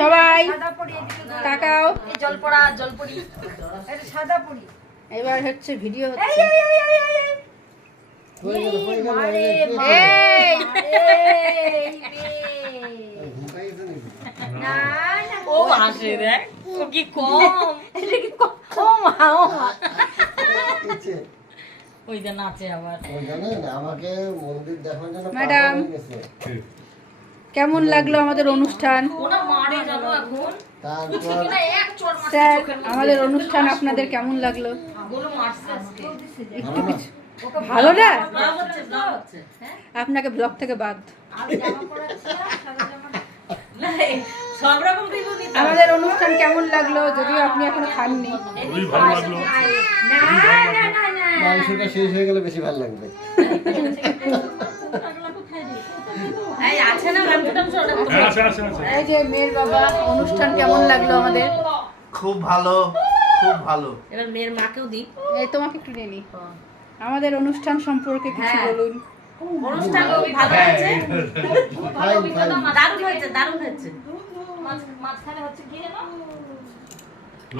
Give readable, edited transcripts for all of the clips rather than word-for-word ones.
সবাই তাকাও। এবার হচ্ছে ভিডিও হচ্ছে। ম্যাডাম কেমন লাগলো আমাদের অনুষ্ঠান? স্যার আমাদের অনুষ্ঠান আপনাদের কেমন লাগলো? ভালো না? আপনাকে ব্লগ থেকে বাদ। আমাদের অনুষ্ঠান কেমন লাগলো? যদিও আপনি এখনো খাননি। মাংসটা শেষ হয়ে গেলে বেশি ভালো লাগবে। এই যে মেয়ের বাবা, অনুষ্ঠান কেমন লাগলো আমাদের? খুব ভালো, খুব ভালো। এবার মেয়ের মাকেও দিই। এই তোমাকে একটু নিয়ে নি। আমাদের অনুষ্ঠান সম্পর্কে কিছু বলুন। অনুষ্ঠান ভালো হয়েছে, দারুণ হয়েছে, দারুণ হয়েছে।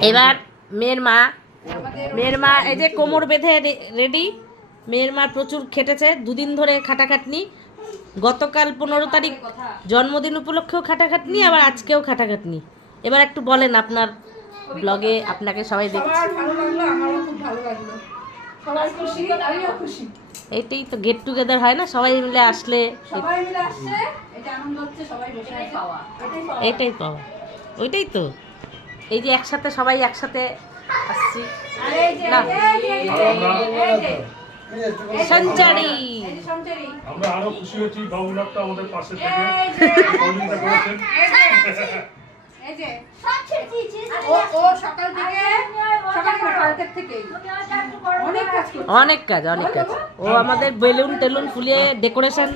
এবার মেয়ের মা এই যে কোমর বেঁধে রেডি। মেয়ের মা প্রচুর খেটেছে, দুদিন ধরে খাটাখাটনি। গতকাল 15 তারিখ জন্মদিন উপলক্ষেও খাটাখাটনি, আবার আজকেও খাটাখাটনি। এবার একটু বলেন আপনার ব্লগে, আপনাকে সবাই দেখছে। এইটাই তো গেট টুগেদার হয় না, সবাই মিলে আসলে এটাই পাওয়া। ওইটাই তো, এই যে একসাথে সবাই একসাথে আসছি না। সঞ্চারী আমরা আরো খুশি হয়েছি, বাবুনাথটা আমাদের পাশে থেকে সহযোগিতা করেছেন। এই যে ও সকাল থেকে কালকের থেকে অনেক কাজ। ও আমাদের বেলুন টেলুন ফুলিয়ে ডেকোরেশন।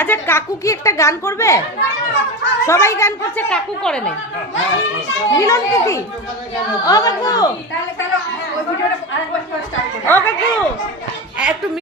আচ্ছা কাকু কি একটা গান করবে? সবাই গান করছে, কাকু করে নাই। মিলন দিদি, ও কাকু, ও কাকু একটু